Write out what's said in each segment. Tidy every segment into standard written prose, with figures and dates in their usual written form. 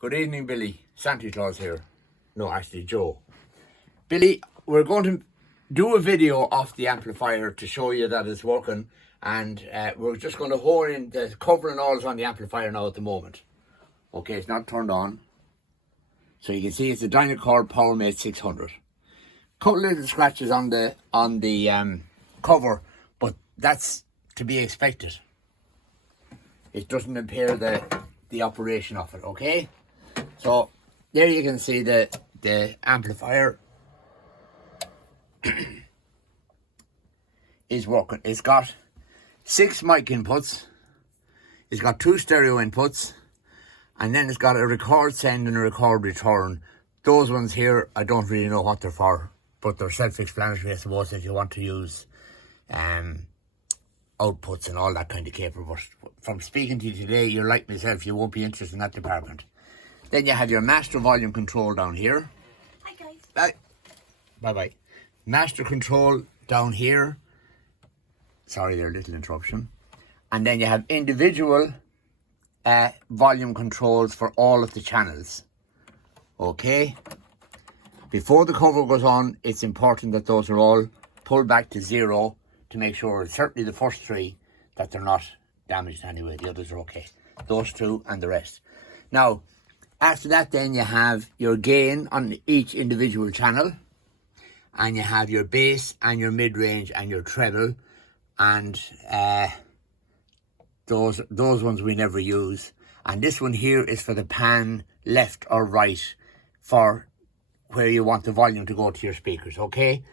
Good evening, Billy. Santa Claus here. No, actually, Joe. Billy, we're going to do a video of the amplifier to show you that it's working, and we're just going to hold in the cover and all is on the amplifier now at the moment. Okay, it's not turned on. So you can see it's a Dynacord Powermate 600. Couple little scratches on the cover, but that's to be expected. It doesn't impair the operation of it, okay? So there you can see the amplifier is working. It's got 6 mic inputs, it's got 2 stereo inputs, and then it's got a record send and a record return. Those ones here, I don't really know what they're for, but they're self-explanatory, I suppose, if you want to use outputs and all that kind of cable. But from speaking to you today, you're like myself, you won't be interested in that department. Then you have your master volume control down here. Hi guys. Bye. Bye-bye. Master control down here. Sorry there, little interruption. And then you have individual volume controls for all of the channels. Okay. Before the cover goes on, it's important that those are all pulled back to 0 to make sure, certainly the first 3, that they're not damaged anyway. The others are okay. Those 2 and the rest. Now, after that then you have your gain on each individual channel, and you have your bass and your mid-range and your treble, and those ones we never use. And this one here is for the pan left or right for where you want the volume to go to your speakers, okay?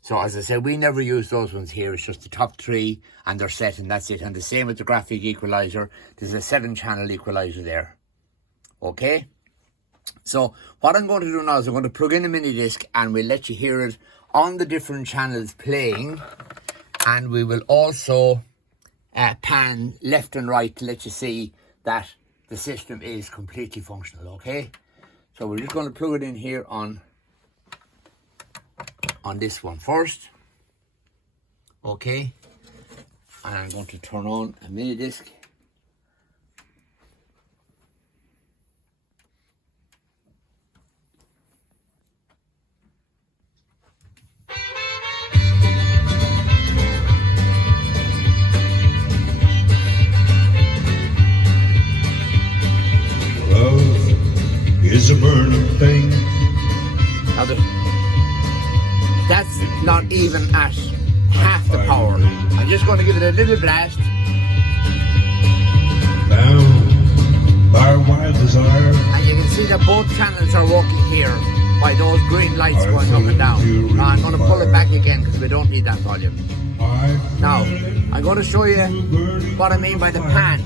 So as I said, we never use those ones here. It's just the top 3 and they're set, and that's it. And the same with the graphic equalizer. There's a 7-channel equalizer there. Okay? So what I'm going to do now is I'm going to plug in a mini disc and we'll let you hear it on the different channels playing. And we will also pan left and right to let you see that the system is completely functional, okay? So we're just going to plug it in here on this one first, okay? And I'm going to turn on a mini disc. Love is a burning thing. Now that's not even at half the power. I'm just going to give it a little blast. Bound by a wild desire. And you can see that both channels are working here by those green lights going up and down. Now I'm going to pull it back again because we don't need that volume. Now, I'm going to show you what I mean by the pan.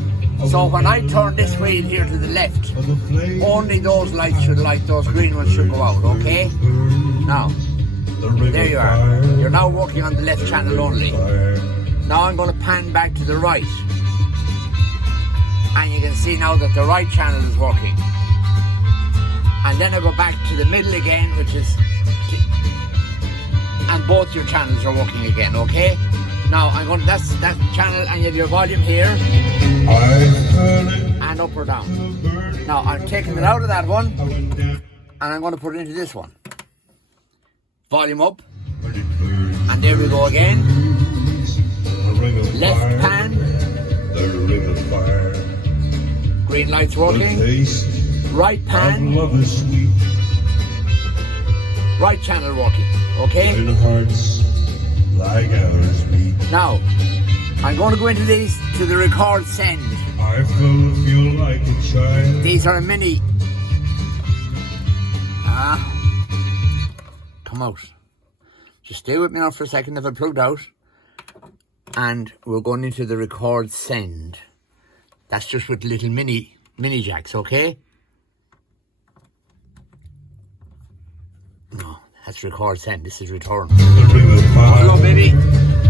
So when I turn this wheel here to the left, only those lights should light, those green ones should go out, okay? Now, there you are. You're now working on the left channel only. Now I'm going to pan back to the right. And you can see now that the right channel is working. And then I go back to the middle again, which is... and both your channels are working again, okay? Now I'm going to... that's that channel, and you have your volume here. And up or down. Now I'm taking it out of that one. And I'm going to put it into this one. Volume up, and there we go again. Left pan, green lights working. Right pan, right channel working, okay? Now, I'm going to go into these to the record send. These are a mini. Come out. Just stay with me now for a second. If I plugged out, and we're going into the record send. That's just with little mini jacks, okay? No, that's record send. This is return. Hello, baby.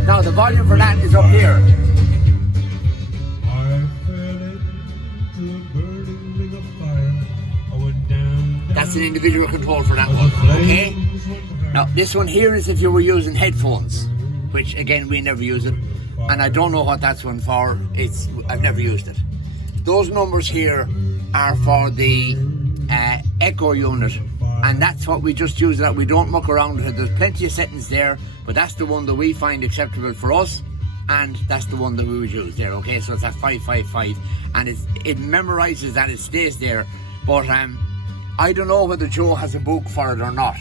Now the volume for that is up here. That's an individual control for that one, okay? Now, this one here is if you were using headphones, which again, we never use it. And I don't know what that's one for. I've never used it. Those numbers here are for the echo unit, and that's what we just use. That we don't muck around with it. There's plenty of settings there, but that's the one that we find acceptable for us, and that's the one that we would use there. Okay, so it's at 555, and it memorizes that, it stays there. But I don't know whether Joe has a book for it or not,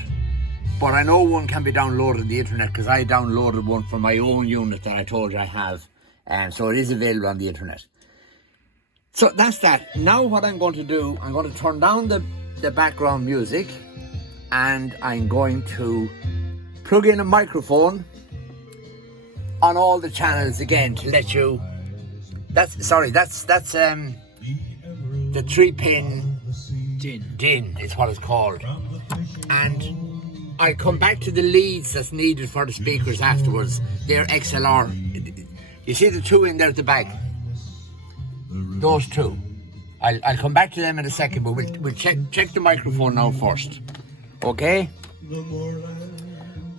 but I know one can be downloaded on the internet, because I downloaded one for my own unit that I told you I have, and so it is available on the internet. So that's that. Now what I'm going to do, I'm going to turn down the background music, and I'm going to plug in a microphone on all the channels again to let you. That's the 3-pin DIN is what it's called, and I come back to the leads that's needed for the speakers afterwards. They're XLR. You see the two in there at the back? Those two. I'll come back to them in a second, but we'll check the microphone now first. Okay?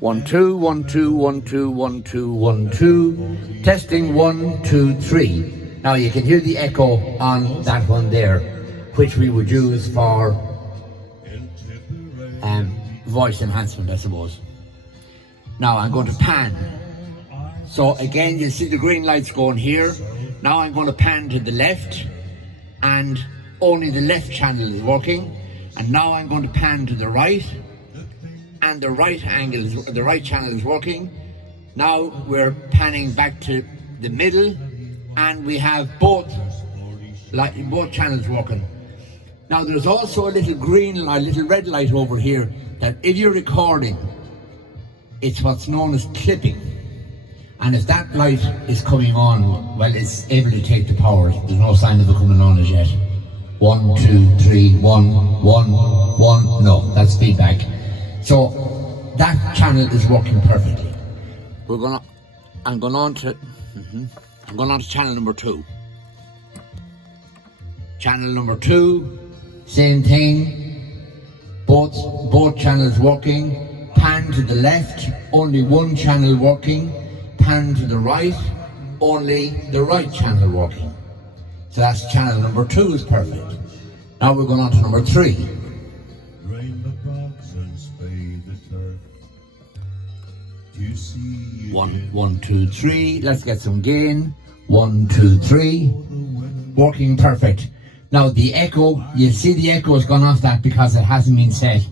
1 2 1 2 1 2 1 2 1 2. Testing 1 2 3. Now you can hear the echo on that one there, which we would use for voice enhancement, I suppose. Now I'm going to pan. So again, you'll see the green lights going here. Now I'm going to pan to the left, and only the left channel is working. And now I'm going to pan to the right, and the right channel is working. Now we're panning back to the middle, and we have both channels working. Now there's also a little green light, little red light over here, that if you're recording, it's what's known as clipping. And if that light is coming on, well, it's able to take the power. There's no sign of it coming on as yet. 1 2 3 1 1 1. No, that's feedback. So that channel is working perfectly. I'm going on to channel number 2. Channel number 2, same thing. Both channels working. Pan to the left, only one channel working. Pan to the right, only the right channel working. So that's channel number 2 is perfect. Now we're going on to number 3. 1 1 2 3. Let's get some gain. 1 2 3. Working perfect. Now the echo, you see the echo has gone off that because it hasn't been set,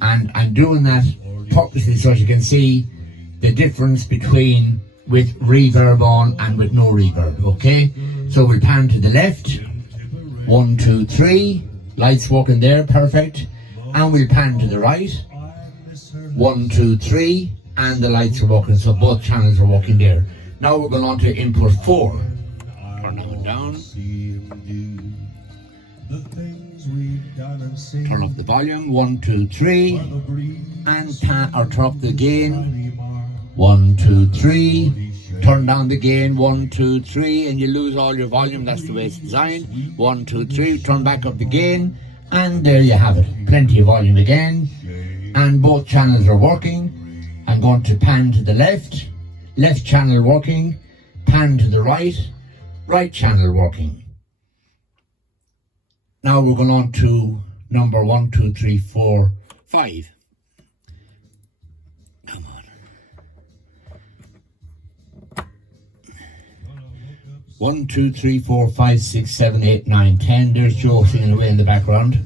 and I'm doing that purposely so you can see the difference between with reverb on and with no reverb. Okay, so we'll pan to the left. 1 2 3. Lights working there, perfect. And we'll pan to the right. 1 2 3. And the lights are working, so both channels are working there. Now we're going on to input 4. Turn that one down. Turn up the volume. 1 2 3. And turn up the gain. 1 2 3. Turn down the gain. 1 2 3. And you lose all your volume. That's the way it's designed. 1 2 3. Turn back up the gain. And there you have it. Plenty of volume again. And both channels are working. I'm going to pan to the left. Left channel working. Pan to the right. Right channel working. Now we're going on to number 1 2 3 4 5. Come on. 1 2 3 4 5 6 7 8 9 10. There's Joe singing away in the background.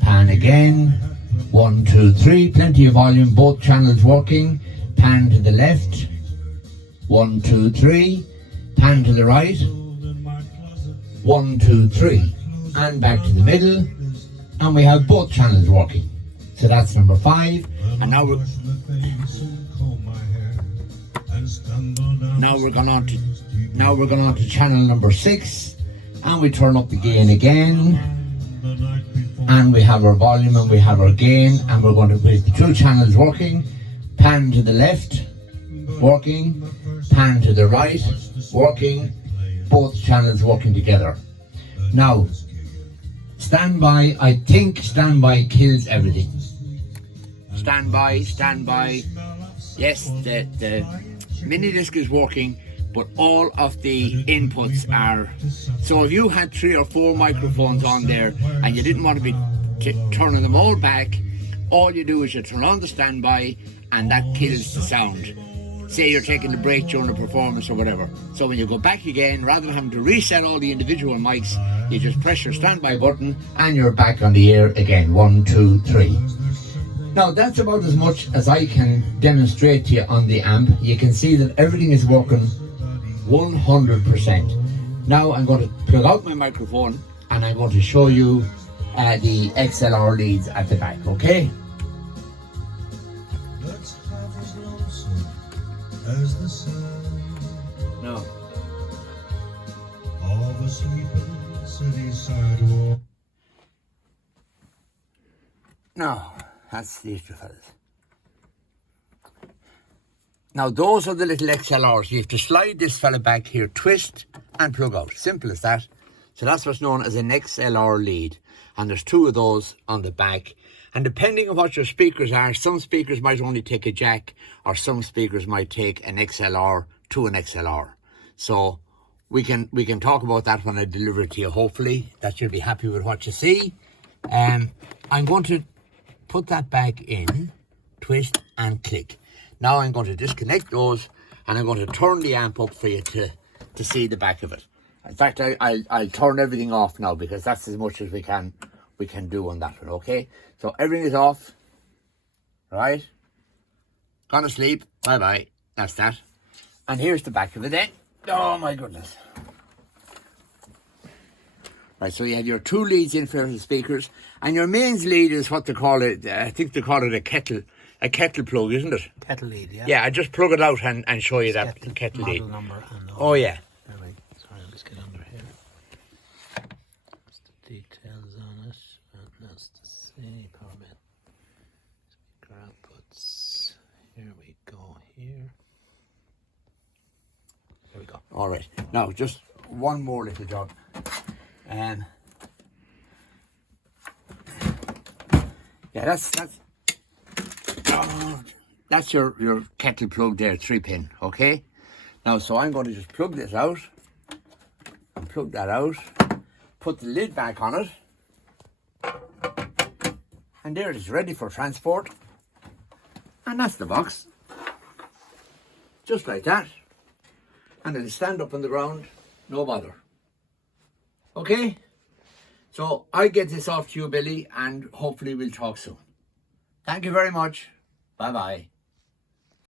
Pan again. 1 2 3. Plenty of volume. Both channels working. Pan to the left. 1 2 3. Pan to the right. 1 2 3. And back to the middle. And we have both channels working. So that's number 5. And now we're going on to channel number 6, and we turn up the gain again, and we have our volume and we have our gain, and we're going to put the 2 channels working. Pan to the left, working. Pan to the right, working. Both channels working together. Now, standby. I think standby kills everything. Standby. Yes, the mini disc is working. but all of the inputs are. So if you had 3 or 4 microphones on there and you didn't want to be turning them all back, all you do is you turn on the standby and that kills the sound. Say you're taking a break during a performance or whatever. So when you go back again, rather than having to reset all the individual mics, you just press your standby button and you're back on the air again. 1, 2, 3. Now that's about as much as I can demonstrate to you on the amp. You can see that everything is working 100%. Now I'm going to plug out my microphone and I'm going to show you the XLR leads at the back, okay? As the sun No. of a sleeping city sidewalk. No, that's these two fellas. Now those are the little XLRs. You have to slide this fella back here, twist and plug out. Simple as that. So that's what's known as an XLR lead. And there's 2 of those on the back. And depending on what your speakers are, some speakers might only take a jack, or some speakers might take an XLR to an XLR. So we can talk about that when I deliver it to you. Hopefully that you'll be happy with what you see. I'm going to put that back in, twist and click. Now I'm going to disconnect those and I'm going to turn the amp up for you to see the back of it. In fact, I'll turn everything off now because that's as much as we can do on that one, okay? So everything is off, right? Gonna sleep, bye-bye, that's that. And here's the back of it then. Oh my goodness. Right, so you have your 2 leads in for the speakers, and your mains lead is what they call it, I think they call it a kettle plug, isn't it? Kettle lead, yeah. Yeah, I just plug it out and show you that kettle lead. Model number and all. Oh yeah. Anyway, sorry, I'll just get under here. That's the details on it, and that's the C Powermate. Speaker outputs. Here we go. Here. There we go. All right. Now, just one more little job. Yeah, that's your kettle plug there, 3-pin, okay? Now, so I'm going to just plug this out and plug that out, put the lid back on it, and there it is, ready for transport. And that's the box, just like that. And it'll stand up on the ground, no bother. Okay? So I'll get this off to you, Billy, and hopefully we'll talk soon. Thank you very much. Bye-bye.